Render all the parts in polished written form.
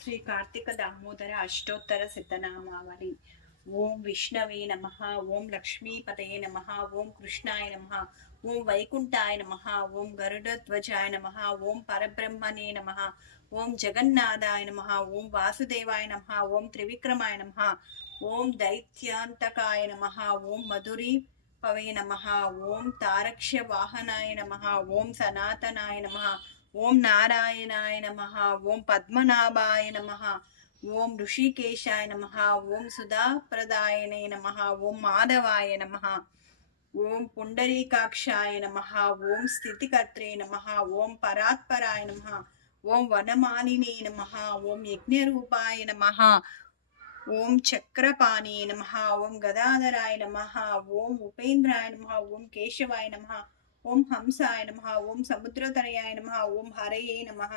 श्री कार्तिक दामोदर अष्टोत्तर शतनामावली। ओं विष्णवे नमः। ओं लक्ष्मीपतये नमः। ओं कृष्णाय नमः। ओं वैकुंठाय नमः। ओं गरुडध्वजाय नमः। ओं परब्रह्मणे नमः। ओं जगन्नाथाय नमः। ओं वासुदेवाय नमः। ओं त्रिविक्रमाय नमः। ओं दैत्यान्तकाय नमः। ओं मधुरी पवे नमः। ओं तारक्ष वाहनाय नमः। ओं सनातनाय नमः। ओं नारायणाय नमः। ओं पद्मनाभाय नमः। ओं ऋषिकेशाय नमः। ओं सुधाप्रदायने नमः। ओं माधवाय नमः। ओं पुंडरीकाक्षाय नमः। ओं स्थितिकर्त्रे नमः। ओं परात्पराय नमः। ओं वनमालिने नमः। ओं यज्ञरूपाय नमः। ओं चक्रपाणे नमः। ओं गदाधराय नमः। ओं उपेन्द्राय नमः। ओं केशवाय नमः। ओं हंसाय नमः। ओं समुद्रतनयाय नमः। ओं हरये नमः।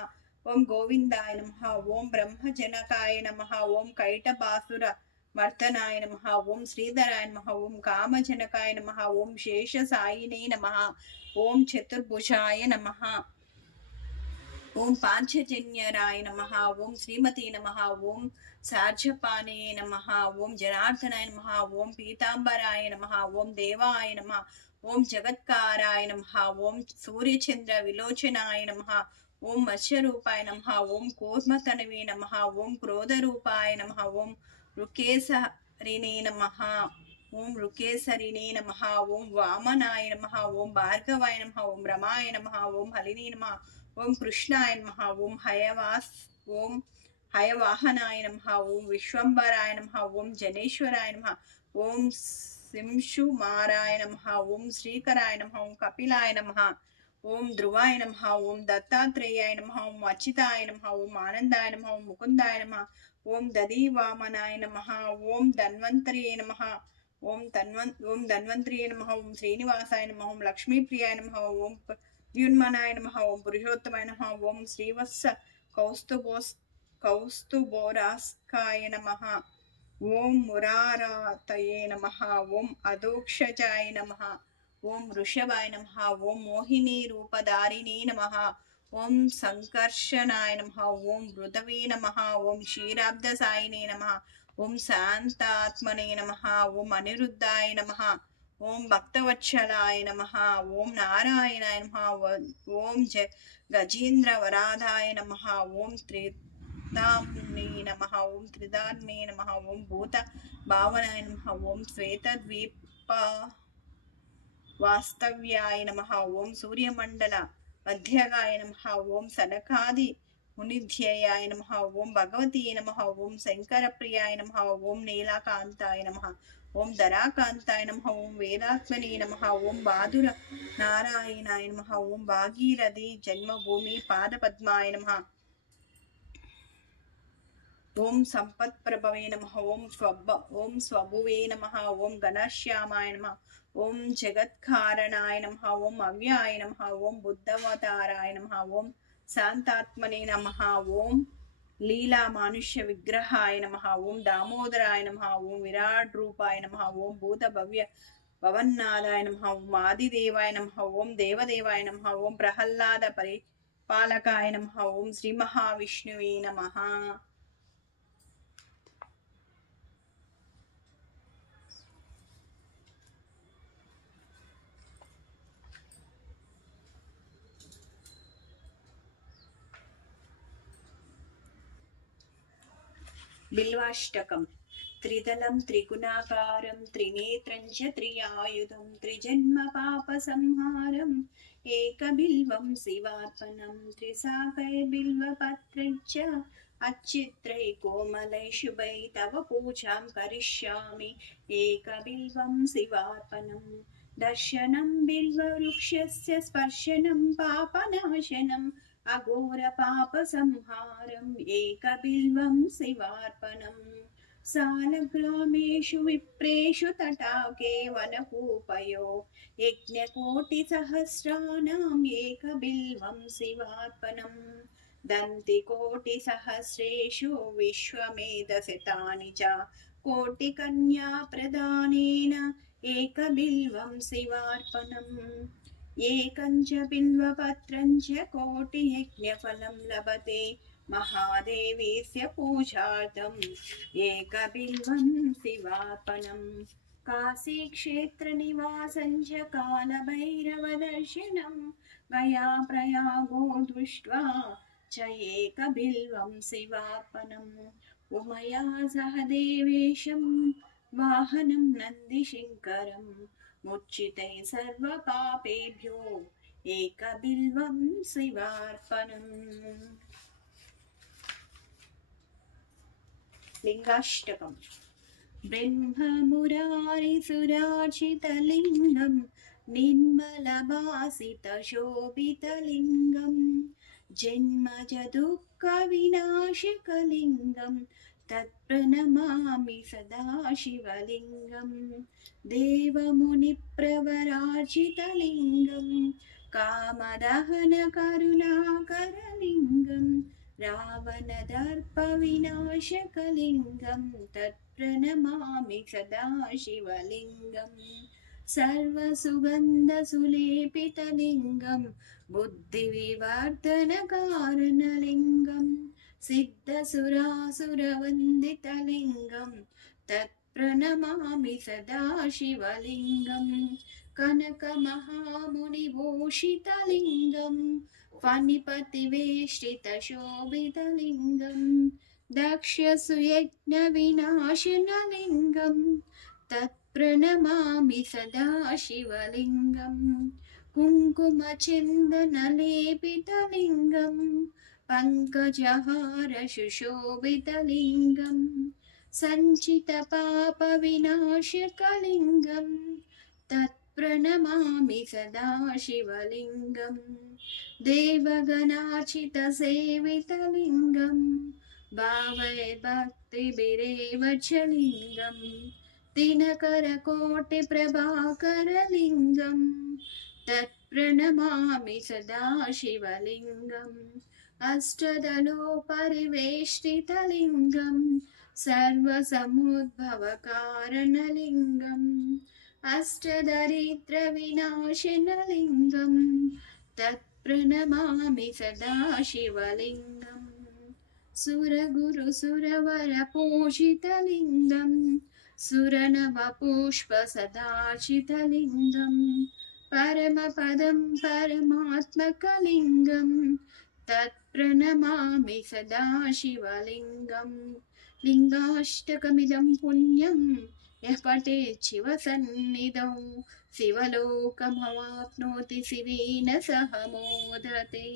ओं गोविंदाय नमः। ओं ब्रह्मजनकाय नमः। ओं कैटभासुर मर्दनाय नमः। ओं श्रीधराय नमः। ओं कामजनकाय नमः। ओं शेषसायिने नमः। ओं चतुर्भुजाय नमः। ओं पांचजन्यराय नमः। ओं श्रीमती नमः। ओं सार्जपाने नमः। ओं जनार्दनाय नमः। ओं पीतांबराय नमः। ओं देवाय नमः। ओं जगत्काराय नमः। ओं सूर्यचंद्र विलोचनाय नमः। ओं मत्स्यरूपाय नमः। ओं कूर्मतनवे नमः। ओं क्रोधरूपाय नमः। ओं रुकेशहरिणे नमः। ओं रुकेशरिणे नमः। ओं वामनाय नमः। ओं भार्गवाय नमः। ओं रमाय नमः। ओं हलिने नमः। ओं कृष्णाय नमः। ओं हयवाहनाय नमः। ओं विश्वंभराय नमः। ओं जनेश्वराय नमः। ओं सिंशुमाराय नमः। ओं श्रीकराय नमः। ओं कपिलाय नमः। ओं ध्रुवाय नमः। ओं दत्तात्रेयाय नमः। ओं अच्युताय नमः। ओं आनंदाय नमः। ओं मुकुंदाय नमः। ओं दधिवामनाय नमः। ओं धन्वंतरे नमः। ओं धन्वंतरे नमः। ओं श्रीनिवासाय नमः। ओं लक्ष्मीप्रियाय नमः। ओं द्युन्मनाय नमः। ओं पुरुषोत्तमाय नमः। ओं श्रीवत्स कौस्तुभोरास्काय नमः। ओं मुरारातये नमः। ओं अधोक्षजाय नमः। ओं वृषभाय नमः। ओं मोहिनी रूपधारिणे नमः। ओं संकर्षणाय नमः। ओं मृदवे नमः। ओं क्षीराब्धसायिने नमः। ओं शांतात्मने नमः। ओं अनिरुद्धाय नमः। ओं भक्तवत्सलाय नमः। ओं नारायणाय नमः। ओं गजेन्द्रवराधाय नमः। ओं त्रिताम्ने नमः। ओं त्रिदात्मे नमः। ओं भूत भावनाय नमः। ओं श्वेतद्वीप वास्तव्याय नमः। ओं सूर्यमंडल मध्यगाय नमः। ओं सनकादि मुनिध्ययाय नमः। ओं भगवती नमः। ओं शंकरप्रियाय नमः। ओं नीलकांताय नमः। ओं धराकांताय नमः। ओं वेदात्मने नमः। ओं बहादुर नारायणाय नमः। ओं भागीरथी जन्मभूमि पादपद्माय नमः। ओं संपत्प्रभवे नमः। ओं स्वभुवे नमः। ओं घनश्यामाय नमः। ओं जगत्कारणाय नमः। ओं अव्याय नमः। ओं बुद्धवताराय नमः। ओं शांतात्मने नमः। ओं लीला मानुष्य विग्रहाय नमः। ओं दामोदराय नमः। ओं विराट रूपाय नमः। ओं भूत भव्य भवन्नादाय नमः। ओं आदिदेवाय नमः। ओं देवदेवाय नमः। ओं प्रहल्लाद परिपालकाय नमः। ओं श्री महाविष्णुवे नमः। बिल्वाष्टकम्। त्रिदलं त्रिगुणाकारं त्रिनेत्रं च त्रियायुधं त्रिजन्म पापसंहारम् एकबिल्वं शिवार्पणं त्रिशाकैर्बिल्वपत्रैः च अच्छित्रै कोमलै शुभै तव पूजां करिष्यामि एकबिल्वं शिवार्पणम् दर्शनं बिल्ववृक्षस्य स्पर्शनं पापनाशनम् अघोरपापसंहारम् एकबिल्वं शिवार्पणम् सालग्रामेषु विप्रेषु तटाके वनकूपयो यज्ञकोटिसहस्राणाम् एकबिल्वं शिवार्पणम् दन्तिकोटिसहस्रेषु विश्वमेधशतानि च कोटिकन्या प्रदानेन एकबिल्वं शिवार्पणम् एकं च बिल्वपत्रं च कोटियज्ञफलं लभते महादेवीस्य पूजार्थम् एकबिल्वं शिवार्पणम् काशीक्षेत्रनिवासं च कालभैरवदर्शनं गया प्रयागो दृष्ट्वा च एकबिल्वं शिवार्पणम् उमया सह देवेशं वाहनं नन्दिशङ्करं मुच्चिते सर्वपापेभ्यो एकबिल्वं शिवार्पणम् लिंगाष्टकम् ब्रह्ममुरारिसुरार्चितलिङ्गं निर्मलभासितशोभितलिङ्गं जन्मजदुःखविनाशकलिङ्गं तत्प्रणमामि सदा शिवलिङ्गं देवमुनिप्रवरार्चितलिङ्गं कामदहनकरुणाकरलिङ्गं रावणदर्पविनाशकलिङ्गं तत्प्रणमामि सदा शिवलिङ्गं सर्वसुगन्धसुलेपितलिङ्गं बुद्धिविवर्धनकारणलिङ्गं सिद्धसुरासुरवन्दितलिङ्गं तत्प्रणमामि सदा शिवलिङ्गं कनकमहामुनिभूषितलिङ्गं फणिपतिवेष्टितशोभितलिङ्गं दक्षसुयज्ञविनाशनलिङ्गं तत्प्रणमामि सदा शिवलिङ्गं कुङ्कुमचन्दनलेपितलिङ्गं पङ्कजहारशुशोभितलिङ्गं सञ्चितपापविनाशकलिङ्गं तत्प्रणमामि सदा शिवलिङ्गं देवगणार्चितसेवितलिङ्गं भावये भक्तिभिरेव च लिङ्गं दिनकरकोटिप्रभाकरलिङ्गं तत्प्रणमामि सदा शिवलिङ्गम् अष्टदलोपरिवेष्टितलिङ्गं सर्वसमुद्भवकारणलिङ्गम् अष्टदरिद्रविनाशनलिङ्गं तत्प्रणमामि सदा शिवलिङ्गं सुरगुरुसुरवरपूजितलिङ्गं सुरनवपुष्पसदार्चितलिङ्गं परमपदं परमात्मकलिङ्गं तत्प्रणमामि सदा शिवलिङ्गं लिङ्गाष्टकमिदं पुण्यं यः पठेत् शिवसन्निधौ शिवलोकमवाप्नोति शिवेन सह मोदते।